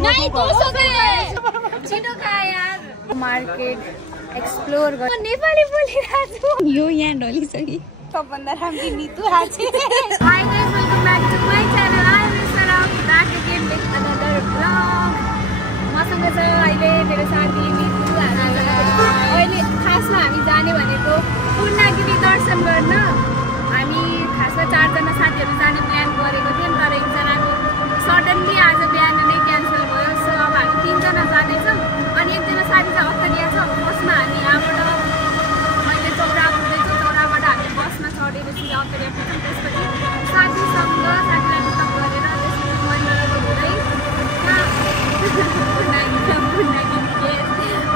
नहीं 200 का है छिटो खा यार मार्केट एक्सप्लोर गर नेपाली बोलिरहेको छु यो यहाँ डलिसकी सबभन्दा राम्रो नितु हाछे hi guys welcome back to my channel I am Sara back again with another blog मसँग छ अहिले मेरो साथी नितु अहिले खासमा हामी जाने भनेको पूर्णगिरी दर्शन गर्न हामी खासमा 4 जना साथीहरु जाने प्लान गरेको थियौं तर एकजनाको सडनली आज बिहान नै क्यान्सल भयो सो अब हामी 3 जना जाने छौं अनि एकजना साथी चाहिँ अत्तरिया छ बसमा हामी यहाँबाट अहिले चौरा पुग्दैछौँ चौराबाट हामी बसमा चढेपछि अत्तरिया पुग्छौँ त्यसपछि साथीसँग साथीलाई पिकअप गरेर त्यसपछि मन्दिरको हुँदै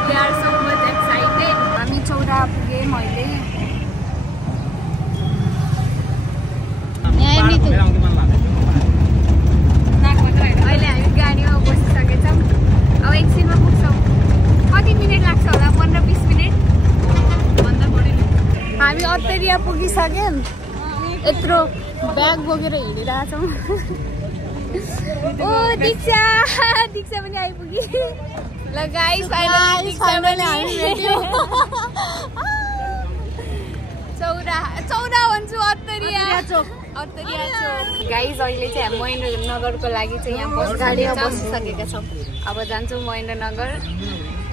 We are so much excited. हामी चौरा पुगे मैले अहिले हामी गाडीमा बसिसकेछौँ अब एकछिनमा पुग्छौँ कति मिनट लाग्छ होला 15-20 मिनट भन्दा बढी हामी अत्तरिया पुगिसक्यौँ यत्रो ब्याग बोकेर हिँडिरहेछौँ ओ दीक्षा पनि आइपुगी ल गाइस फाइनली हामी भेट्यौँ चौरा भन्छु अत्तरिया चोक गाइस अहिले चाहिँ हामी महेन्द्रनगरको लागि चाहिँ यहाँ गाडीमा बसिसकेका छौँ अब जान्छौँ Mahendranagar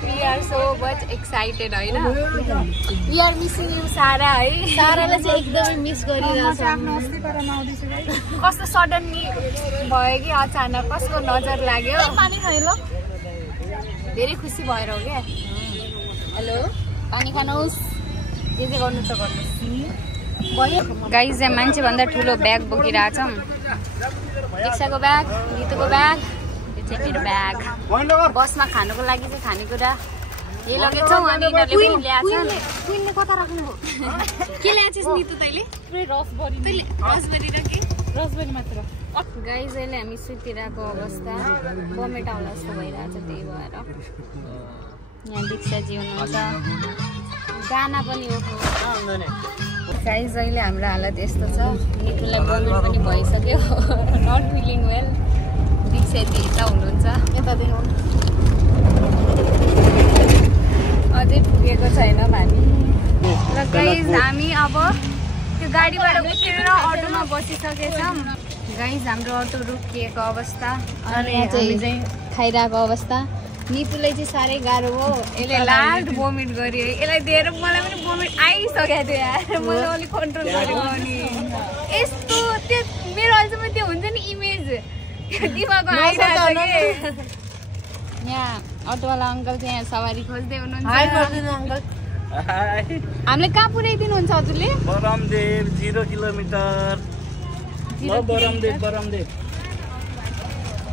We are so much excited हैन We are missing you सारा है सारालाई चाहिँ एकदमै मिस गरिरहेको छ आफ्नो अस्तिपरा नआउँदैछ गाइस कस्तो सडनली भयो कि अचानक कसको नजर लाग्यो पानी खाए ल धेरै खुसी भएर हो क्या हेलो पानी खानुहोस् जे गर्नु छ गर्नुहोस् गाइस यहाँ मान्छे भन्दा ठुलो ब्याग बोकिरहेछौँ दीक्षाको ब्याग गीतको ब्याग यो चाहिँ मेरो ब्याग बसमा खानुको लागि चाहिँ खानेकुरा यही लगेछौँ अनि यिनीहरूले पनि ल्याएछन् कुइनले कता राख्नु हो के ल्याएछस् नितु तैँले रसबरी र के रसबरी मात्र गाइस अहिले हामी सुतिरहेको अवस्था बमेट आउला जस्तो भइरहेछ त्यही भएर यहाँ दीक्षाजी हुनुहुन्छ गाना पनि हो गाइस अहिले हाम्रो हालत यस्तो छ नितुलाई बमेट पनि भइसक्यो नट फिलिङ वेल दीक्षाजी यता हुनुहुन्छ यता देखाउनु अझै पुगेको छैन हामी र गाइस हामी अब त्यो गाडीबाट उठेर अटोमा बसिसकेछौँ गाइस हाम्रो अटो रोकिएको अवस्था अनि चाहिँ खाइरहेको अवस्था नितुलाई चाहिँ साह्रै गाह्रो हो यसले लास्ट भोमिट गर्यो यसलाई दिएर मलाई पनि भोमिट आइसकेको थियो यार मैले अलिक कन्ट्रोल गरेको अनि यस्तो त्यो मेरो अहिलेसम्म त्यो हुन्छ नि इमेज दिमागमा आइरहेको छ कि यहाँ अटोवाला अङ्कल चाहिँ यहाँ सवारी खोज्दै हुनुहुन्छ हामीले कहाँ पुर्याइदिनुहुन्छ हजुरले बरमदेव 0 किलोमिटर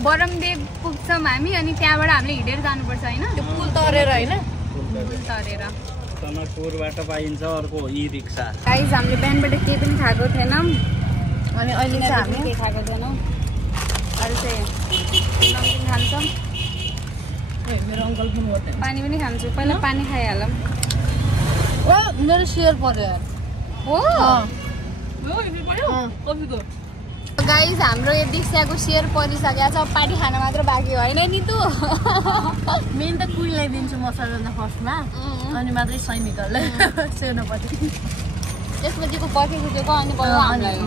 बरमदेव पुग्छौँ हामी अनि त्यहाँबाट हामीले हिँडेर जानुपर्छ होइन त्यो पुल तरेर होइन पुल तरेर तनकपुरबाट पाइन्छ अर्को ई रिक्सा गाइस हामीले बिहानबाट केही पनि खाएको थिएनौँ अनि अहिले चाहिँ हामी केही खाएको थिएनौँ अरू चाहिँ नमकिन खान्छौँ मेरो अङ्कल पानी पनि खान्छु पहिला पानी खाइहालौँ मेरो सेयर पर्यो हो गाइस हाम्रो यो दीक्षाको सेयर परिसकेको छ पानी खान मात्र बाँकी होइन नि तँ मेन त कुइलाई दिन्छु मसला फर्स्टमा अनि मात्रै सैनिकहरूलाई सेर्नु पर्छ त्यसपछिको पछिको त्यो अनि भयो हामीलाई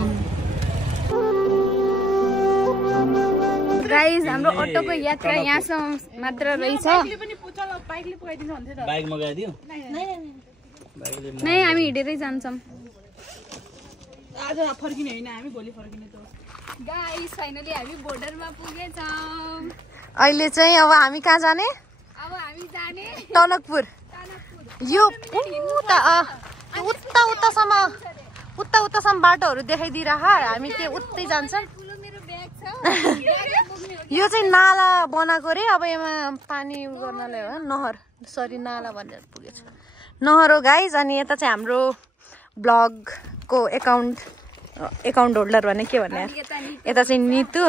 गाइस हाम्रो अटोको यात्रा यहाँसम्म मात्र रहेछ बाइक मगाइदियो नै हामी हिँडेरै जान्छौँ आज फर्किने होइन हामी भोलि फर्किने त गाइस फाइनली हामी बोर्डरमा पुगेछौँ अहिले चाहिँ अब हामी कहाँ जाने अब हामी जाने टनकपुर यो उतासम्म बाटोहरू देखाइदिइरह हामी त्यो उतै जान्छौँ यो चाहिँ नाला बनाएको रे अब यहाँ पानी गर्नलाई हो नहर सरी नाला भनेर पुगेछ नहर हो गाइज अनि यता चाहिँ हाम्रो ब्लगको एकाउन्ट होल्डर भने के भन्ने यता चाहिँ नितु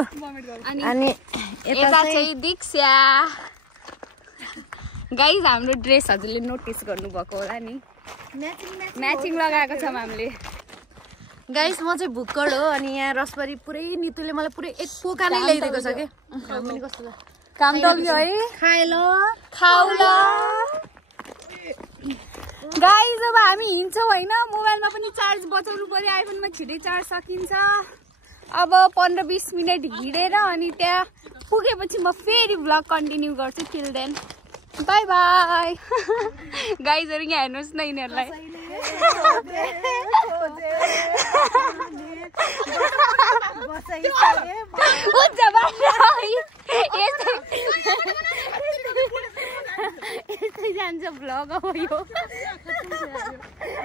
अनि यता चाहिँ दीक्षा गाइज हाम्रो ड्रेस हजुरले नोटिस गर्नुभएको होला नि म्याचिङ लगाएको छौँ हामीले गाइस म चाहिँ भुक्कड हो अनि यहाँ रसबरी पुरै नितुले मलाई पुरै एक पोका नै ल्याइदिएको छ के कस्तो काम टल्यो है खाए ल खाऊ ल गाइस अब हामी हिँड्छौँ होइन मोबाइलमा पनि चार्ज बचाउनु पर्यो आइफोनमा छिटै चार्ज सकिन्छ अब 15-20 मिनट हिँडेर अनि त्यहाँ पुगेपछि म फेरि भ्लग कन्टिन्यू गर्छु टिल देन बाई बाई गाइजहरू यहाँ हेर्नुहोस् न यिनीहरूलाई यस्तै जान्छ भ्लग अब यो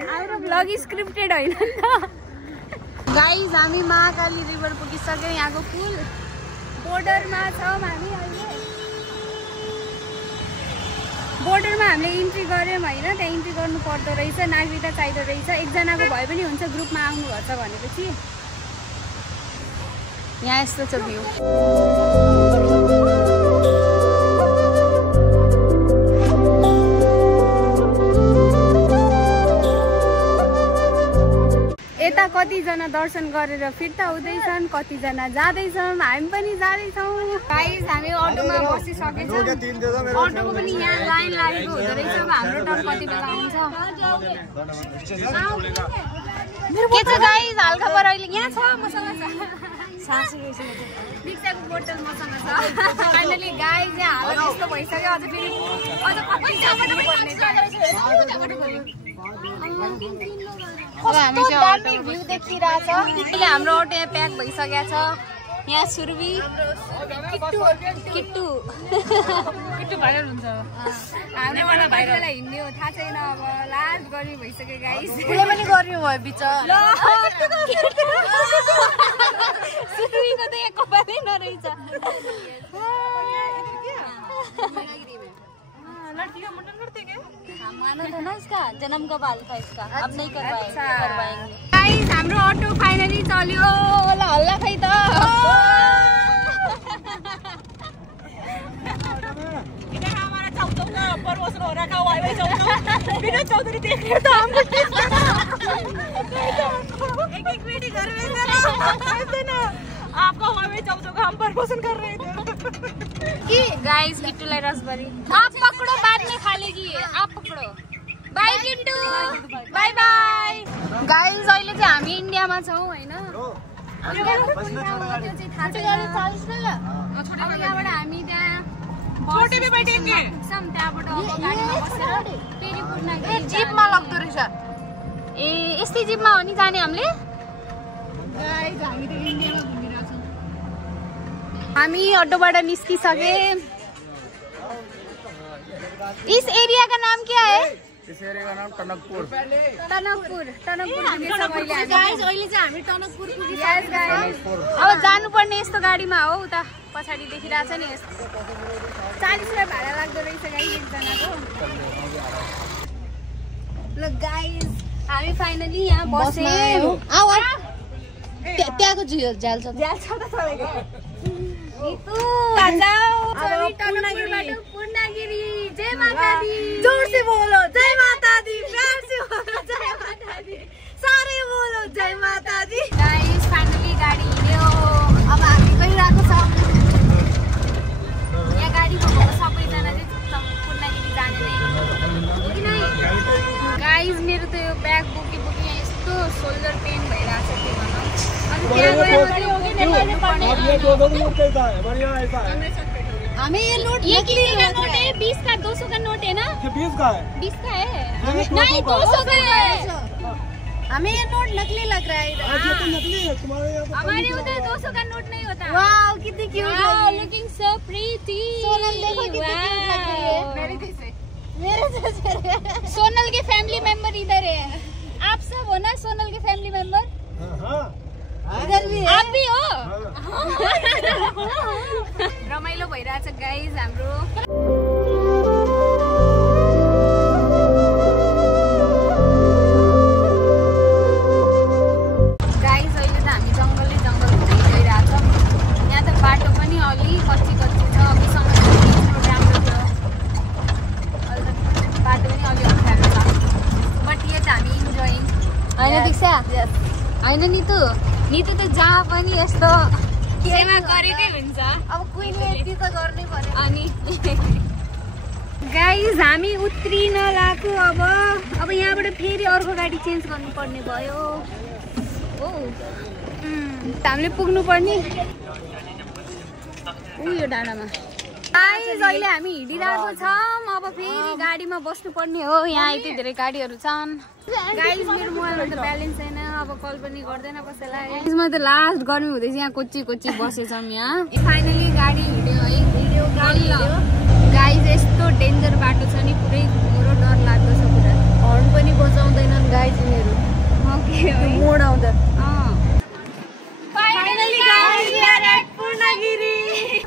हाम्रो भ्लग स्क्रिप्टेड होइन नि त गाइज हामी महाकाली रिभर पुगिसक्यौँ यहाँको फुल बोर्डरमा छौँ हामी अहिले बोर्डरमा हामीले इन्ट्री गऱ्यौँ होइन त्यहाँ इन्ट्री गर्नु पर्दो रहेछ नागरिकता चाहिँदो रहेछ एकजनाको भए पनि हुन्छ ग्रुपमा आउनुपर्छ भनेपछि यहाँ यस्तो छ भ्यू यता कतिजना दर्शन गरेर फिर्ता हुँदैछन् कतिजना जाँदैछन् हामी पनि जाँदैछौँ गाइस हामी अटोमा बसिसकेछौँ अटोको पनि यहाँ लाइन लागेको हुँदो रहेछ अब हाम्रो टर्न कति बेला आउँछ के छ गाइस हल्का पर अहिले यहाँ छ मसँग छ रिक्साको बोतल मसँग छ फाइनली गाइस यहाँ हालत यस्तो भइसक्यो अझ फेरि अझ अब हामी चाहिँ भ्यू देखिरहेछ अहिले हाम्रो अटो यहाँ प्याक भइसकेको छ यहाँ सुर्बी किट्टु भाइरल हुन्छ हाम्रो भाइरललाई हिँड्ने हो थाहा छैन अब लास्ट गर्मी भइसक्यो गाइस पनि गर्मी भयो बिच सुर्बीको त यहाँ कपालै नरहेछ लड़की का मुंडन करते क्या? माना था ना इसका जन्म का बाल था इसका अब नहीं करवाएंगे गाइस हाम्रो अटो फाइनली चल्यो ल हल्ला खै त इधर हमारा चौथो का प्रमोशन हो रहा था वाईवाई चौथो विनोद चौधरी देख रहे तो हमको एक वीडियो घर में ऐसे ना आपका वाईवाई चौथो का हम प्रमोशन कर रहे थे कि गाइस किट्टुलाई रसबरी आप पकड़ो बाद में खा लेगी आप पकड़ो बाय किट्टु बाय बाय गाइस अहिले चाहिँ हामी इन्डियामा छौँ हैन यहाँबाट हामी त्यहाँ छोटे भी बैठेंगे त्यहाँबाट गाडीमा बसेर फेरि पुग्न जिपमा लाग्दो रहेछ ए यस्तै जिपमा हो नि जाने हामीले गाइस हामी त इन्डियामा घुमिरहेछौँ हामी अटोबाट निस्किसके इस एरिया का नाम क्या है इस एरिया का नाम टनकपुर टनकपुर गाइस अहिले चाहिँ हामी टनकपुर यस गाइस अब जानुपर्ने यस्तो गाडीमा हो उता पछाडि देखिरहेछ नि 40 रुपैयाँ भाडा लाग्दो रहेछ गाइस एकजनाको ल गाइस हामी फाइनली यहाँ बस्यौँ त्यहाँको झ्याल छ त चलेको पूर्णगिरी जय माता दी जोर से बोलो जय माता दी प्यार से बोलो जय माता दी सारे बोलो जय माता दी गाइस फाइनली गाडी हिँड्यो अब हामी गइरहेको छ यहाँ गाडीमा भएको सबैजना चाहिँ पूर्णगिरी जाने नै कि नै गाइस मेरो त यो ब्याग बोकी यहाँ यस्तो सोल्डर पेन भइरहेको छ के भनौँ अनि त्यहाँ हमें ये नोट ये कितने का नोट है 20 का 200 का नोट है ना 20 का है 20 का है नहीं 200 का है हमें ये नोट नकली लग रहा है तो नकली है तुम्हारे यहाँ हमारे उधर 200 का नोट नहीं होता वाओ कितनी क्यूट है लुकिंग सो प्रीटी सोनल देखो कितनी क्यूट लग रही है मेरे जैसे सोनल के फैमिली मेंबर इधर है आप सब हो ना सोनल के फैमिली मेंबर हाँ इधर भी है आप भी हो रमाइलो भइरहेछ गाइस हाम्रो गाइस अहिले त हामी जङ्गल घुम्दै गइरहेछौँ यहाँ त बाटो पनि अलि कच्ची छ अघिसम्म राम्रो थियो अहिले बाटो पनि अलि अप्ठ्यारो छ बट यत हामी इन्जोइङ होइन दीक्षा होइन नि नितु त जहाँ पनि यस्तो सेवा गरेकै हुन्छ। अब कुइनले यति त गर्नै पर्यो। अनि गाइज हामी उत्रिन लाग्यो। अब यहाँबाट फेरि अर्को गाडी चेन्ज गर्नुपर्ने भयो। हो हामीले पुग्नु पर्ने यो डाँडामा। गाइज अहिले हामी हिँडिरहेको छौँ। अब फेरि गाडीमा बस्नु पर्ने हो। यहाँ यति धेरै गाडीहरू छन्। गाइज मेरो मोबाइलमा त ब्यालेन्स छैन। अब कल पनि गर्दैन कसैलाई। यसमा त लास्ट गर्मी हुँदैछ। यहाँ कोची बसेछौँ। यहाँ फाइनली गाडी हिँड्यो है। गाडी गाइज यस्तो डेन्जर बाटो छ नि, पुरै घुम्रो डर लाग्दो छ पुरा। हर्न पनि बजाउँदैनन् गाइज यिनीहरू। मोड आउँदा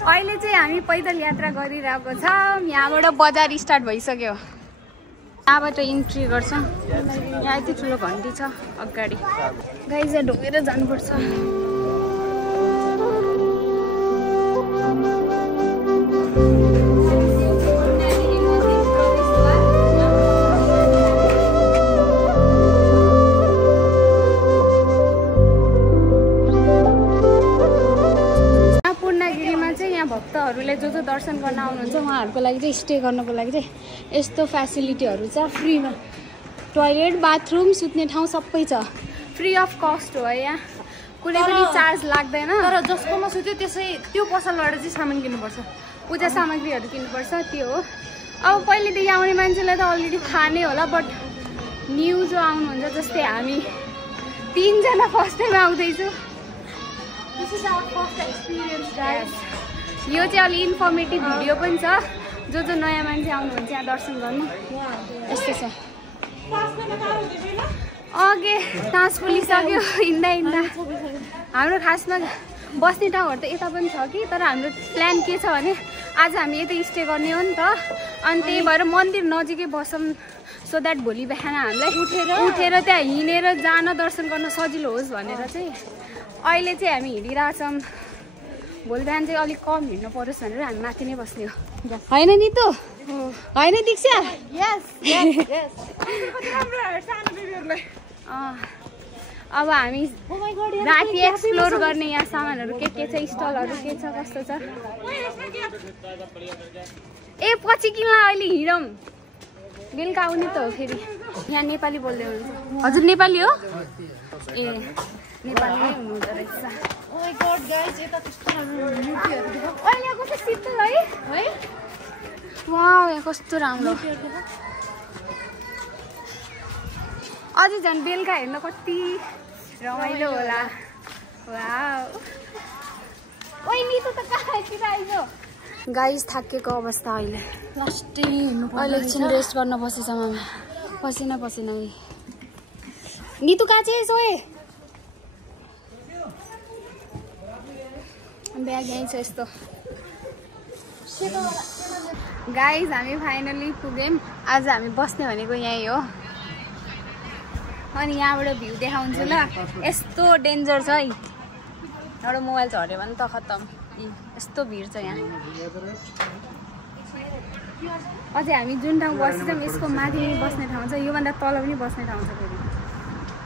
अहिले चाहिँ हामी पैदल यात्रा गरिरहेको छौँ। यहाँबाट बजार स्टार्ट भइसक्यो। यहाँबाट इन्ट्री गर्छौँ। यहाँ यति ठुलो घन्टी छ अगाडि। गाइज ढोकेर जानुपर्छ। भक्तहरूले जो दर्शन गर्न आउनुहुन्छ उहाँहरूको लागि चाहिँ स्टे गर्नको लागि चाहिँ यस्तो फेसिलिटीहरू छ। फ्रीमा टोयलेट, बाथरुम, सुत्ने ठाउँ सबै छ। फ्री अफ कस्ट हो है। यहाँ कुनै पनि चार्ज लाग्दैन। तर जसकोमा सुत्यो त्यसै त्यो पसलबाट चाहिँ सामान किन्नुपर्छ। पूजा सामग्रीहरू किन्नुपर्छ त्यो हो। अब पहिलेदेखि आउने मान्छेलाई त अलरेडी थाहा नै होला, बट न्यू जो आउनुहुन्छ जस्तै हामी 3 जना फर्स्ट टाइम आउँदैछु। This is our first experience guys. यो चाहिँ अलि इन्फर्मेटिभ भिडियो पनि छ। जो नयाँ मान्छे आउनुहुन्छ यहाँ दर्शन गर्नु यस्तो छ। अघि सास फुलिसक्यो हिँड्दा हिँड्दा। हाम्रो खासमा बस्ने ठाउँहरू त यता पनि छ कि, तर हाम्रो प्लान के छ भने आज हामी यतै स्टे गर्ने हो नि त। अनि त्यही भएर मन्दिर नजिकै बसौँ, सो द्याट भोलि बिहान हामीलाई उठेर त्यहाँ हिँडेर जान दर्शन गर्न सजिलो होस् भनेर चाहिँ अहिले चाहिँ हामी हिँडिरहेछौँ। भोलि बिहान चाहिँ अलिक कम हिँड्नु परोस् भनेर हामी माथि नै बस्ने हो। होइन नि त होइन दीक्षा? अब हामी राति एक्सप्लोर गर्ने यहाँ सामानहरू के छ, स्टलहरू के छ, कस्तो छ। ए पछि किन अहिले हिँडौँ, बेलुका आउने त हो फेरि। यहाँ नेपाली बोल्दै हुनुहुन्छ। हजुर नेपाली हो? ए नेपाली नै हुनुहुँदो रहेछ। यहाँ कस्तो राम्रो। अझै झन् बेलुका हेर्न कति रमाइलो होला। गाइस थाकेको अवस्था अहिले। अहिले एकछिन रेस्ट गर्न बसेछौँ हामी। पसिना पसिना। नितु कहाँ चाहिँ सोए? ब्याग यहीँ छ यस्तो। गाइस हामी फाइनली पुग्यौँ। आज हामी बस्ने भनेको यहीँ हो। अनि यहाँबाट भ्यू देखाउँछु ल। यस्तो डेन्जर छ है। एउटा मोबाइल झऱ्यो भने त खत्तम। यस्तो भिड छ यहाँ। अझै हामी जुन ठाउँ बसेछौँ यसको माथि बस्ने ठाउँ छ, योभन्दा तल पनि बस्ने ठाउँ छ फेरि।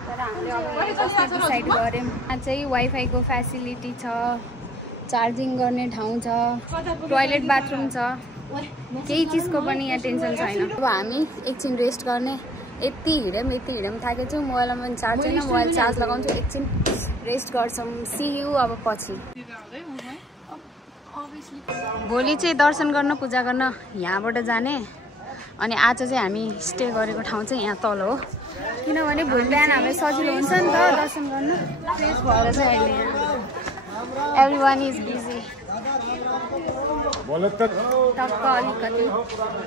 तर हामीले अब डिसाइड गऱ्यौँ। यहाँ चाहिँ वाइफाईको फेसिलिटी छ, चार्जिङ गर्ने ठाउँ छ, टोयलेट बाथरुम छ, केही चिजको पनि यहाँ टेन्सन छैन। अब हामी एकछिन रेस्ट गर्ने। यति हिँड्यौँ थाकेको छु। मोबाइलमा पनि चार्ज छैन, मोबाइल चार्ज लगाउँछु, एकछिन रेस्ट गर्छौँ। सी यू अब पछि। भोलि चाहिँ दर्शन गर्न, पूजा गर्न यहाँबाट जाने। अनि आज चाहिँ हामी स्टे गरेको ठाउँ चाहिँ यहाँ तल हो, किनभने भोलि बिहान हामीलाई सजिलो हुन्छ नि त दर्शन गर्न। फ्रेस भएर चाहिँ अहिले एभ्रिवान इज बिजी। टक्क अलिकति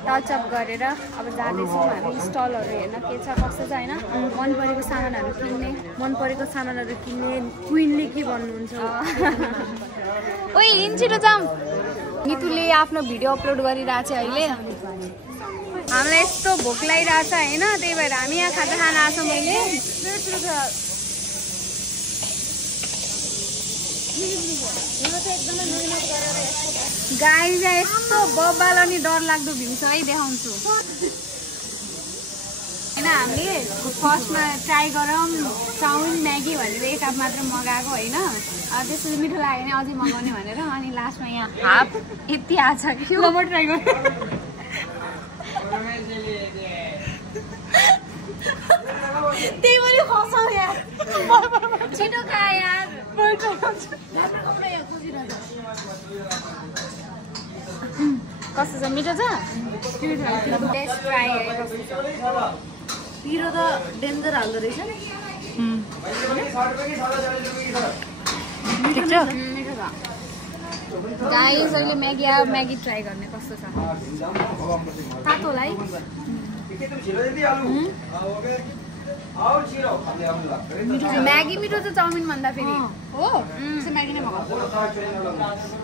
टचअप गरेर अब जाँदैछौँ हामी स्टलहरू हेर्न के छ कस्तो छ होइन। मन परेको सामानहरू किन्ने क्विनले के भन्नुहुन्छ। ओइ हिँड्छु र जाऊँ। नितुले आफ्नो भिडियो अपलोड गरिरहेको छ अहिले। हामीलाई यस्तो भोक लागिरहेको छ होइन, त्यही भएर हामी यहाँ खाजा खान आएको छौँ। मैले गाइस यस्तो बब्बाल अनि डर लाग्दो भ्यू छ है, देखाउँछु होइन। हामीले फर्स्टमा ट्राई गरौँ चाउमिन म्यागी भनेर एक कप मात्र मगाएको होइन त्यसपछि मिठो लाग्यो भने अझै मगाउने भनेर अनि लास्टमा यहाँ हाफ यति आछ कि म ट्राई गरेँ त्यही पनि खसाउ यार छिटो खा यार कस्तो छ मिठो छ टेस्ट ट्राई पिरो त डेन्जर हाल्दो रहेछ मिठो छ गाइस अहिले म्यागी ट्राई गर्ने कस्तो छ तातो होला है म्यागी मिठो छ चाउमिन भन्दा फेरि हो म्यागी नै मगाऊ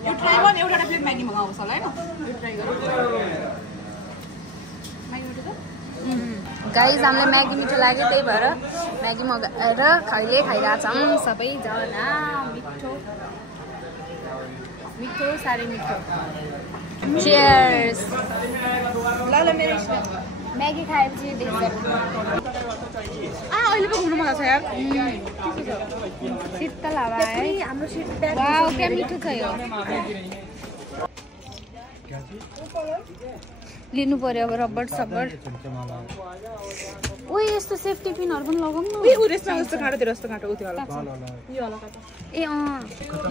यो ट्राई गर्न एउटा प्लेट म्यागी मगाउँछ होला हैन यो ट्राई गर म्यागी मिठो छ गाइस हामीलाई म्यागी मिठो लाग्यो त्यही भएर म्यागी मगाएर खैले खाइरहेछौँ सबैजना मिठो मिठो साह्रै मिठो चियर्स ल मेरो म्यागी खाएपछि डेजर्ट अहिले पो घुम्नु मन छ यार शीतल हावा है हाम्रो सिट वाउ क्या मिठो छ यो लिनु पर्यो अब रबर सबर ओ यस्तो सेफ्टी पिनहरु पनि लगाउँ न उ रेस्टुरेन्ट जस्तो काटो त्यो जस्तो काटो उति होला यो होला काटो ए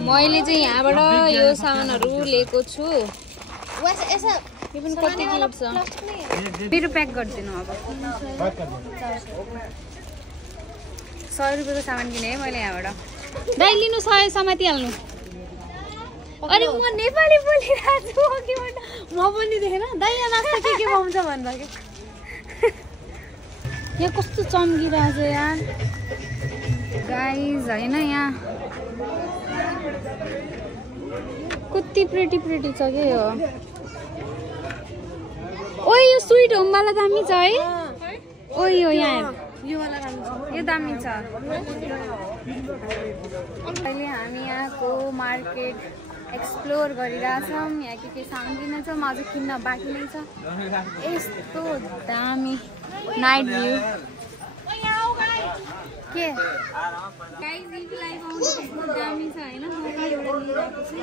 मैले चाहिँ यहाँबाट यो सामानहरु लिएको छु यो पनि कति क्युट छ मेरो प्याक गरिदिनु अब 100 रुपैयाँको सामान किने है मैले यहाँबाट दाइ लिनु 100 समातिहाल्नु अरे म नेपाली बोलिरहेको छु अघिबाट म पनि देखेन दाइ यहाँ नास्ता के पाउँछ भन्दाखेरि यहाँ कस्तो चम्किरहेछ यार गाइज होइन यहाँ कति प्रेटी छ के यो ओ यो स्वीट होम वाला दामी छ है ओ यो यहाँ यो वाला राम्रो छ यो दामी छ अहिले हामी यहाँको मार्केट एक्सप्लोर गरिरहेछौँ यहाँ के सामान किन्न छ म अझ किन्न बाँकी नै छ यस्तो दामी नाइट भ्यू के गाइस यी लाइभ आउनु कस्तो दामी छ हैन म एउटा लिइरहेको छु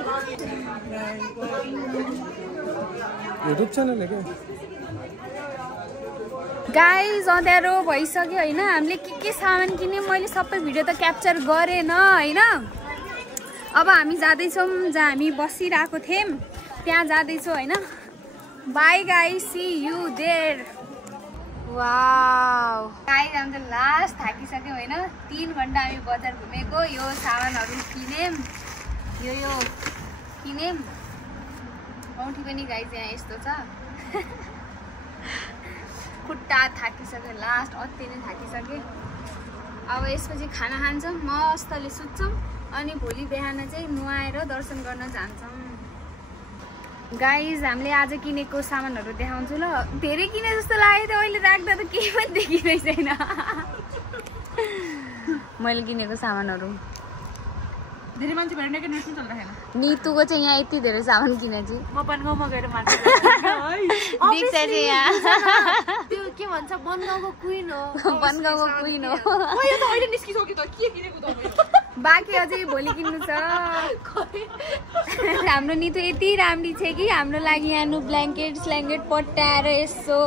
युट्युब च्यानल हो के गाइस अँध्यारो भइसक्यो होइन हामीले के सामान किन्यौँ मैले सबै भिडियो त क्याप्चर गरेन होइन अब हामी जाँदैछौँ जहाँ हामी बसिरहेको थियौँ त्यहाँ जाँदैछौँ होइन bye guys see you there wow guys हामी त लास्ट थाकिसक्यौँ होइन 3 घन्टा हामी बजार घुमेको यो सामानहरू किन्यौँ यो किन्यौँ औँठी पनि गाइस यहाँ यस्तो छ खुट्टा थाकिसक्यो लास्ट अति नै थाकिसक्यो अब यसपछि खाना खान्छौँ मस्तले सुत्छौँ अनि भोलि बिहान चाहिँ नुहाएर दर्शन गर्न जान्छौँ गाइज हामीले आज किनेको सामानहरू देखाउँछु ल धेरै किने जस्तो लाग्यो थियो अहिले राख्दा त केही पनि देखिरहेको छैन मैले किनेको सामानहरू धेरै मान्छे भेट्ने के नेसन चल्दैन नितुको चाहिँ यहाँ यति धेरै सामान किनेछु म बनगाउँमा गएर मान्छे दिक्छ चाहिँ यहाँ त्यो के भन्छ बनगाउँको क्वीन हो बनगाउँको क्वीन हो यो त अहिले निस्किसक्यो त के किनेको त बाँकी अझै भोलि किन्नु छ हाम्रो नितु यति राम्री छ कि हाम्रो लागि यहाँ ब्ल्याङ्केट स्ल्याङ्केट पट्याएर यसो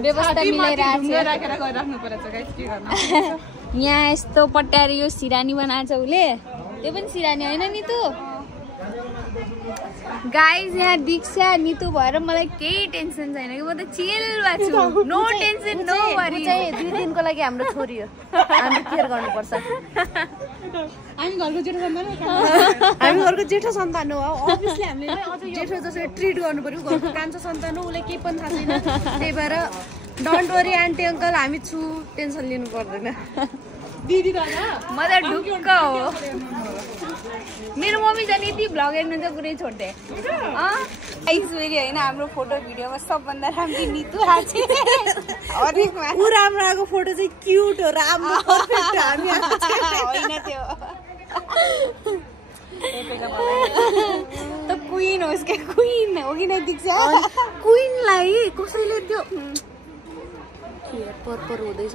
व्यवस्था मिलाइरहेको राखेर राख्नु पर्छ गाइस के गर्नु यहाँ यस्तो पट्याएर यो सिरानी बनाएको छ उसले त्यो पनि सिरानी होइन नितु गाइज यहाँ दीक्षा नितु भएर मलाई केही टेन्सन छैन कि म त चिल भएको छु नो टेन्सन नो वरी चाहिँ 2 दिनको लागि हाम्रो छोरी हो हामी केयर गर्नुपर्छ हामी घरको जेठो सन्तान हामी घरको जेठो सन्तान हो अभियसली हामीले अझ जेठो जसरी ट्रिट गर्नु पर्यो घरको कान्छो सन्तान हो उसले केही पनि थाहा छैन त्यही भएर डोन्ट वरी आन्टी अङ्कल हामी छु टेन्सन लिनु पर्दैन दिदी दादा म त ढुक्क हो मेरो मम्मी जाने यति भ्लग हेर्नु चाहिँ कुरै छोड्दे आइसुरी होइन हाम्रो फोटो भिडियोमा सबभन्दा राम्रो नितु आछ ऊ राम्रो आएको फोटो चाहिँ क्युट हो राम्रो पर्फेक्ट हामी होइन त्यो त क्वीन हो उसको क्वीन हो कि नै दीक्षा क्वीनलाई कसैले त्यो पर्पर हुँदैछ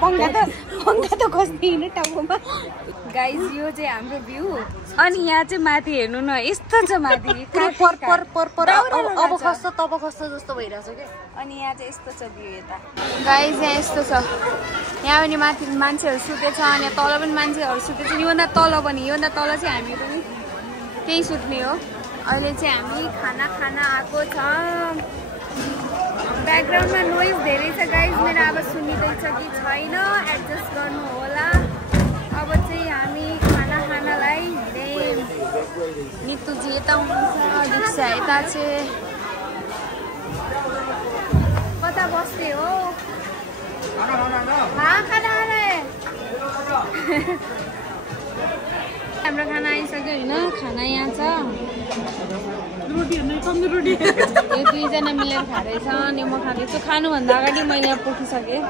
पंखा त खस्दैन टाउकोमा गाइज यो चाहिँ हाम्रो भ्यू अनि यहाँ चाहिँ माथि हेर्नु न यस्तो छ माथि पर्पर अब खस्छ तब खस्छ जस्तो भइरहेछ क्या अनि यहाँ चाहिँ यस्तो छ भ्यू यता गाइज यहाँ यस्तो छ यहाँ पनि माथि मान्छेहरू सुतेछ अनि तल पनि मान्छेहरू सुतेछ योभन्दा तल पनि योभन्दा तल चाहिँ हामी पनि त्यही सुत्ने हो अहिले चाहिँ हामी खाना खान आएको छ ब्याकग्राउन्डमा नोइज धेरै छ गाइज मेरो आवाज सुनिँदैछ कि छैन एडजस्ट गर्नु होला अब चाहिँ हामी खाना खानलाई नितुजी यता हुनुहुन्छ दिक्षा यता चाहिँ कता बस्ने हो खाना हाम्रो खाना आइसक्यो होइन खाना यहाँ छ रोटी यो दुईजना मिलेर खाँदैछ अनि म खाँदैछु खानुभन्दा अगाडि मैले यहाँ पोखिसकेँ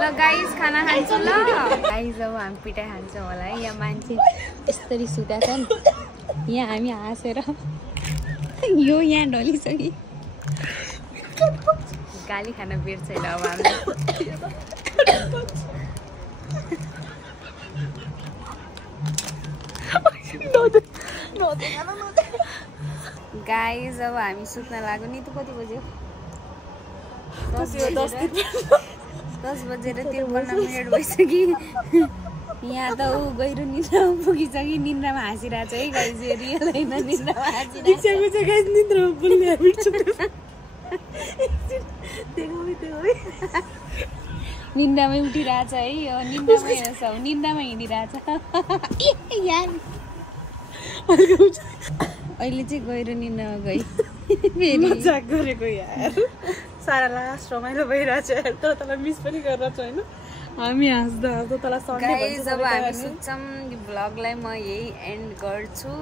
ल गाइस खाना खान्छु ल गाइस अब हामी पिटाइ खान्छौँ होला है यहाँ मान्छे यस्तरी सुता छन् यहाँ हामी हाँसेर यो यहाँ ढलिसक्यो गाली खान बेर छैन अब हामीलाई गाइज अब हामी सुत्न लाग्यो नि त कति बज्यो 10 बजेर 53 मिनट भइसक्यो यहाँ त ऊ गहिरो निन्द्रामा पुगिसक्यो निन्द्रामा हाँसिरहेको छ है गाइज यो रियल होइन निन्द्रामा निन्द्रामै उठिरहेछ है यो निन्द्रामै हेर्छ निन्द्रामा हिँडिरहेछ अहिले चाहिँ गहिरो निन्द्रामा गई मजाक गरेको यार सारा लास्ट रमाइलो भइरहेछ यार तर तँलाई मिस पनि गरिरहेछ होइन हामी हाँस्दा हाँस्दा तँलाई गाइज अब हामी सुत्छौँ यो भ्लगलाई म यही एन्ड गर्छु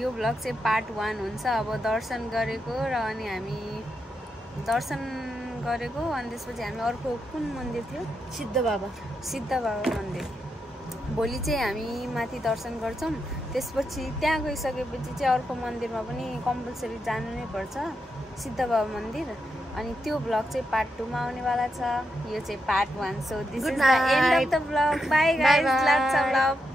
यो भ्लग चाहिँ पार्ट 1 हुन्छ अब दर्शन गरेको र अनि हामी दर्शन गरेको अनि त्यसपछि हामी अर्को कुन मन्दिर थियो सिद्ध बाबा मन्दिर भोलि चाहिँ हामी माथि दर्शन गर्छौँ त्यसपछि त्यहाँ गइसकेपछि चाहिँ अर्को मन्दिरमा पनि कम्पलसरी जानु नै पर्छ सिद्ध बाबा मन्दिर अनि त्यो भ्लग चाहिँ पार्ट 2 मा आउनेवाला छ यो चाहिँ part 1 so this is the end of the vlog bye guys lots of love